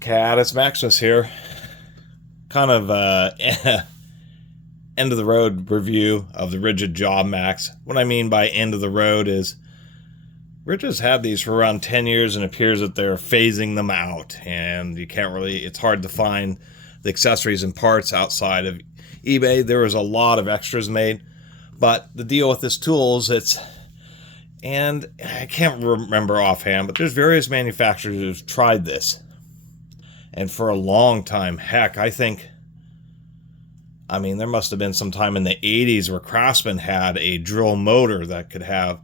Catus Maximus here. Kind of end of the road review of the Ridgid JobMax. What I mean by end of the road is Ridgid's had these for around 10 years and it appears that they're phasing them out, and you can't really, it's hard to find the accessories and parts outside of eBay. There was a lot of extras made, but the deal with this tool is and I can't remember offhand, but there's various manufacturers who've tried this. And for a long time, heck, I mean, there must have been some time in the 80s where Craftsman had a drill motor that could have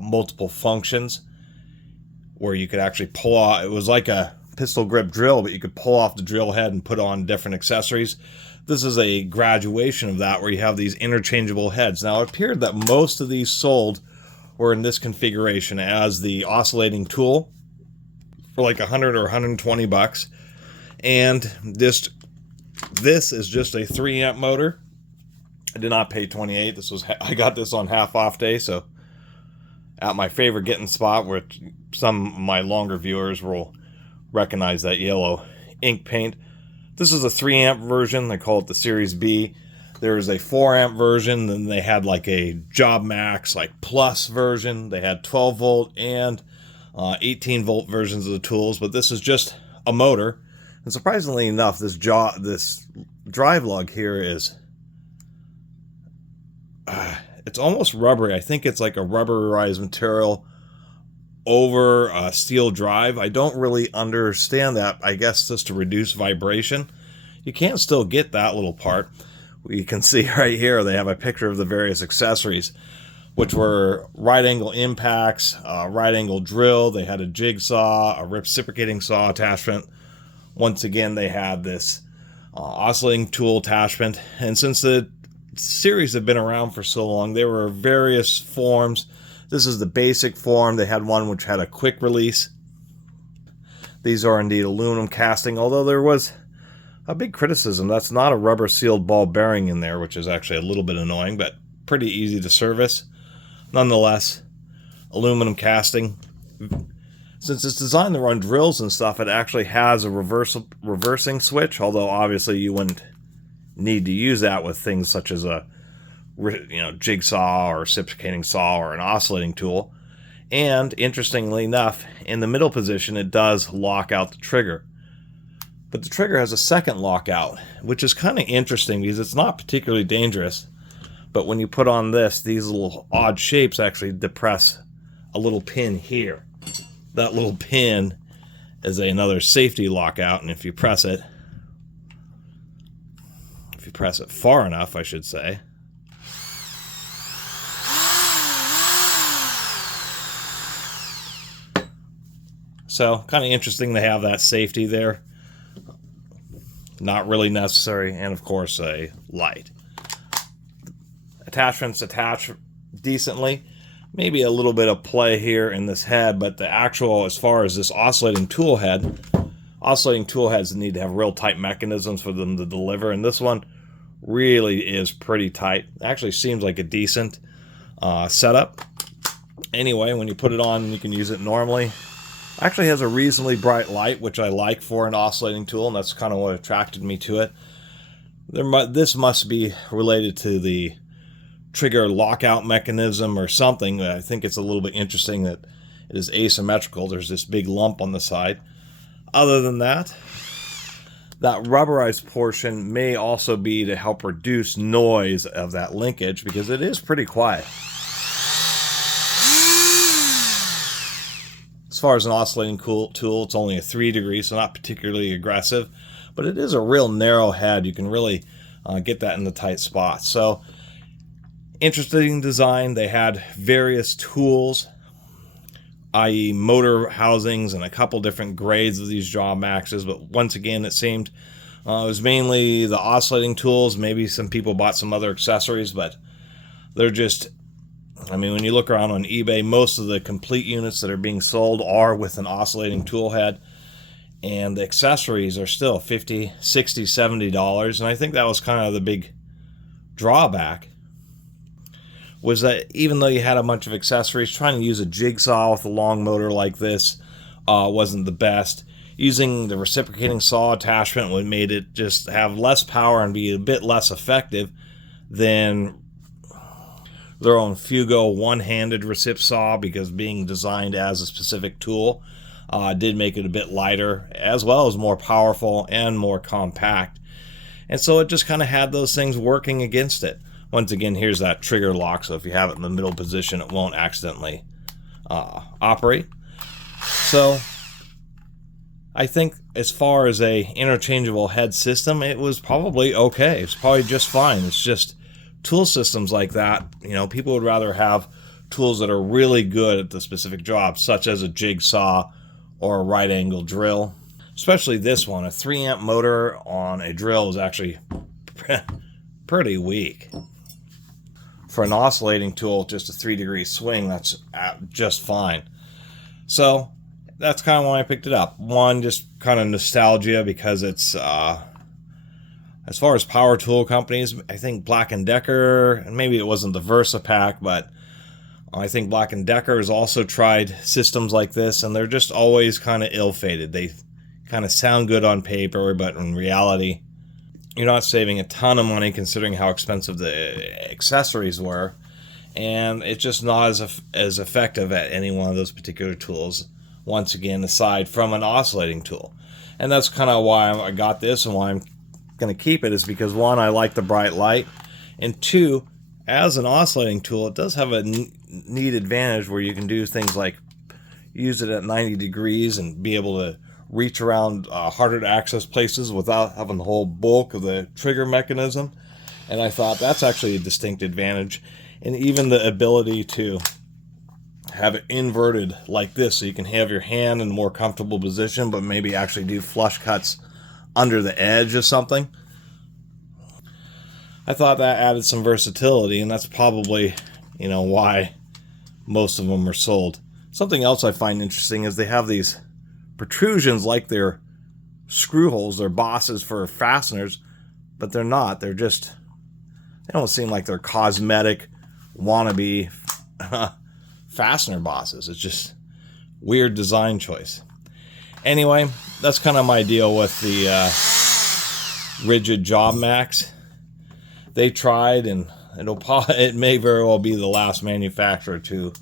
multiple functions, where you could actually pull off. It was like a pistol grip drill, but you could pull off the drill head and put on different accessories. This is a graduation of that, where you have these interchangeable heads. Now, it appeared that most of these sold were in this configuration as the oscillating tool for like 100 or 120 bucks. And this is just a 3 amp motor. I did not pay 28. I got this on half off day, so at my favorite getting spot, where some of my longer viewers will recognize that yellow ink paint. This is a 3 amp version. They call it the Series B. There is a 4 amp version. Then they had like a JobMax like plus version. They had 12 volt and 18 volt versions of the tools, but this is just a motor. And surprisingly enough, this drive lug here is it's almost rubbery. I think it's like a rubberized material over a steel drive. I don't really understand that. I guess just to reduce vibration. You can still get that little part. You can see right here they have a picture of the various accessories, which were right angle impacts, right angle drill. They had a jigsaw, a reciprocating saw attachment. Once again, they had this oscillating tool attachment. And since the series have been around for so long, there were various forms. This is the basic form. They had one which had a quick release. These are indeed aluminum casting, although there was a big criticism. That's not a rubber sealed ball bearing in there, which is actually a little bit annoying, but pretty easy to service. Nonetheless, aluminum casting. Since it's designed to run drills and stuff, it actually has a reversing switch, although obviously you wouldn't need to use that with things such as a jigsaw or reciprocating saw or an oscillating tool. And interestingly enough, in the middle position, it does lock out the trigger. But the trigger has a second lockout, which is kind of interesting because it's not particularly dangerous. But when you put on this, these little odd shapes actually depress a little pin here. That little pin is another safety lockout, and if you press it far enough, I should say, so kind of interesting to have that safety there. Not really necessary, and of course a light. Attachments attach decently. Maybe a little bit of play here in this head, but the actual, as far as this oscillating tool heads need to have real tight mechanisms for them to deliver, and this one really is pretty tight. Actually seems like a decent setup. Anyway, when you put it on, you can use it normally. Actually has a reasonably bright light, which I like for an oscillating tool, and that's kind of what attracted me to it. This must be related to the trigger lockout mechanism or something. I think it's a little bit interesting that it is asymmetrical. There's this big lump on the side. Other than that, that rubberized portion may also be to help reduce noise of that linkage, because it is pretty quiet. As far as an oscillating tool, it's only a 3 degree, so not particularly aggressive, but it is a real narrow head. You can really get that in the tight spots. So interesting design. They had various tools, i.e. motor housings, and a couple different grades of these JobMaxes, but once again it seemed it was mainly the oscillating tools. Maybe some people bought some other accessories, but they're just, I mean, when you look around on eBay, most of the complete units that are being sold are with an oscillating tool head, and the accessories are still $50, $60, $70, and I think that was kind of the big drawback, was that even though you had a bunch of accessories, trying to use a jigsaw with a long motor like this wasn't the best. Using the reciprocating saw attachment would made it just have less power and be a bit less effective than their own Fugo one-handed recip saw, because being designed as a specific tool did make it a bit lighter, as well as more powerful and more compact. And so it just kind of had those things working against it. Once again, here's that trigger lock, so if you have it in the middle position, it won't accidentally operate. So I think as far as a interchangeable head system, it was probably okay. It's probably just fine. It's just tool systems like that, you know, people would rather have tools that are really good at the specific job, such as a jigsaw or a right angle drill. Especially this one, a 3-amp motor on a drill is actually pretty weak. For an oscillating tool, just a 3-degree swing, that's just fine. So that's kind of why I picked it up. One, just kind of nostalgia, because it's as far as power tool companies, I think Black & Decker, and maybe it wasn't the VersaPack, but I think Black & Decker has also tried systems like this, and they're just always kind of ill-fated. They kind of sound good on paper, but in reality, you're not saving a ton of money considering how expensive the accessories were, and it's just not as effective at any one of those particular tools, once again, aside from an oscillating tool. And that's kind of why I got this, and why I'm going to keep it, is because, one, I like the bright light, and two, as an oscillating tool, it does have a neat advantage where you can do things like use it at 90 degrees and be able to reach around harder to access places without having the whole bulk of the trigger mechanism. And I thought that's actually a distinct advantage. And even the ability to have it inverted like this, so you can have your hand in a more comfortable position, but maybe actually do flush cuts under the edge of something. I thought that added some versatility, and that's probably, you know, why most of them are sold. Something else I find interesting is they have these protrusions like they're screw holes, they're bosses for fasteners, but they're not. They're just, they don't seem like they're cosmetic wannabe fastener bosses. It's just weird design choice. Anyway, that's kind of my deal with the Ridgid JobMax. They tried, and it may very well be the last manufacturer to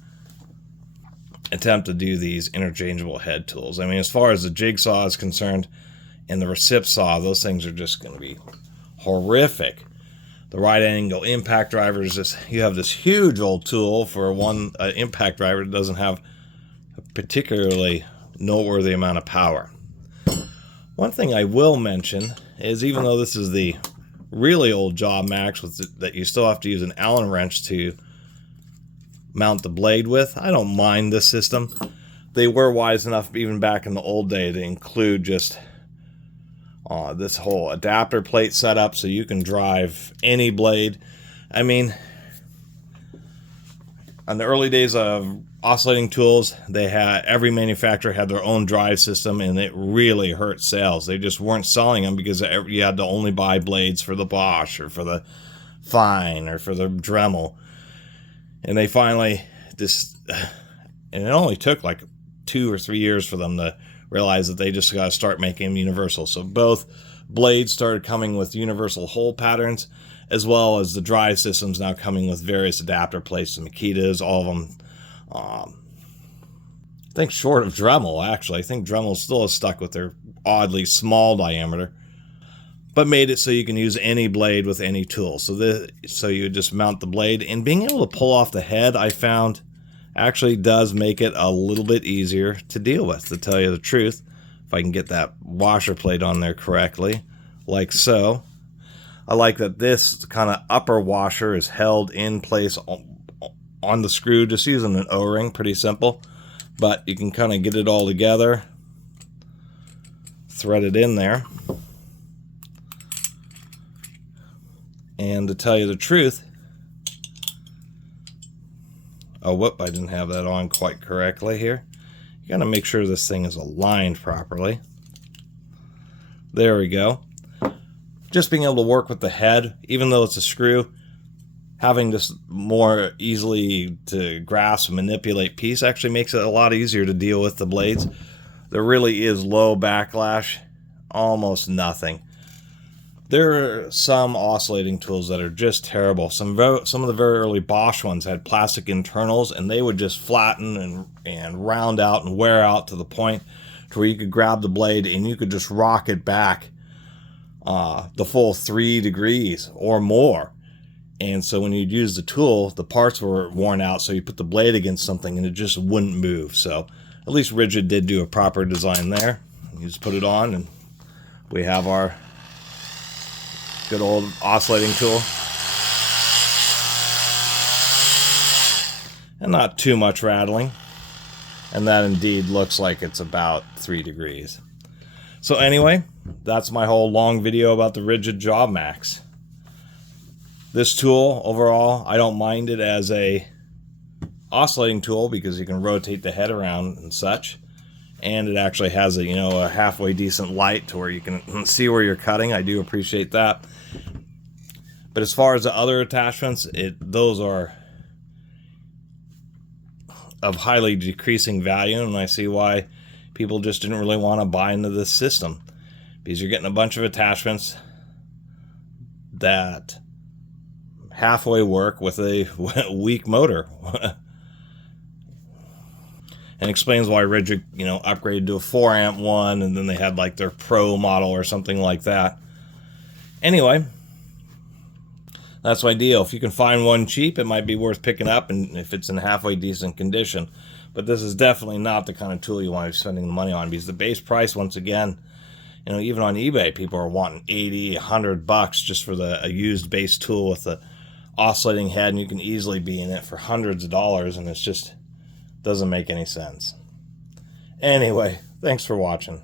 attempt to do these interchangeable head tools. I mean, as far as the jigsaw is concerned and the recip saw, those things are just going to be horrific. The right angle impact driver is just, you have this huge old tool for one impact driver that doesn't have a particularly noteworthy amount of power. One thing I will mention is, even though this is the really old JobMax that you still have to use an Allen wrench to mount the blade with, I don't mind this system. They were wise enough, even back in the old day, to include just this whole adapter plate setup so you can drive any blade. I mean, on the early days of oscillating tools, every manufacturer had their own drive system, and it really hurt sales. They just weren't selling them because you had to only buy blades for the Bosch or for the Fine or for the Dremel. And they finally and it only took like 2 or 3 years for them to realize that they just got to start making them universal. So both blades started coming with universal hole patterns, as well as the drive systems now coming with various adapter plates, the Makitas, all of them. I think short of Dremel, actually. I think Dremel still is stuck with their oddly small diameter, but made it so you can use any blade with any tool. So you just mount the blade, and being able to pull off the head, I found, actually does make it a little bit easier to deal with, to tell you the truth. If I can get that washer plate on there correctly, like so. I like that this kind of upper washer is held in place on the screw, just using an O-ring, pretty simple. But you can kind of get it all together, thread it in there. And to tell you the truth, oh, whoop, I didn't have that on quite correctly here. You gotta make sure this thing is aligned properly. There we go. Just being able to work with the head, even though it's a screw, having this more easily to grasp and manipulate piece actually makes it a lot easier to deal with the blades. there really is low backlash, almost nothing. There are some oscillating tools that are just terrible. Some of the very early Bosch ones had plastic internals, and they would just flatten and round out and wear out to the point to where you could grab the blade and you could just rock it back the full 3 degrees or more. And so when you'd use the tool, the parts were worn out, so you put the blade against something and it just wouldn't move. So at least Ridgid did do a proper design there. You just put it on and we have our good old oscillating tool. And not too much rattling. And that indeed looks like it's about 3 degrees. So anyway, that's my whole long video about the Ridgid JobMax. This tool, overall, I don't mind it as a oscillating tool because you can rotate the head around and such. And it actually has a, a halfway decent light to where you can see where you're cutting. I do appreciate that. But as far as the other attachments, those are of highly decreasing value, and I see why people just didn't really want to buy into this system, because you're getting a bunch of attachments that halfway work with a weak motor. And explains why Ridgid, upgraded to a 4 amp one, and then they had like their Pro model or something like that. Anyway, that's my deal. If you can find one cheap, it might be worth picking up, and if it's in halfway decent condition. But this is definitely not the kind of tool you want to be spending the money on, because the base price, once again, even on eBay, people are wanting $80, $100 just for a used base tool with the oscillating head, and you can easily be in it for hundreds of dollars, and it's just doesn't make any sense. Anyway, thanks for watching.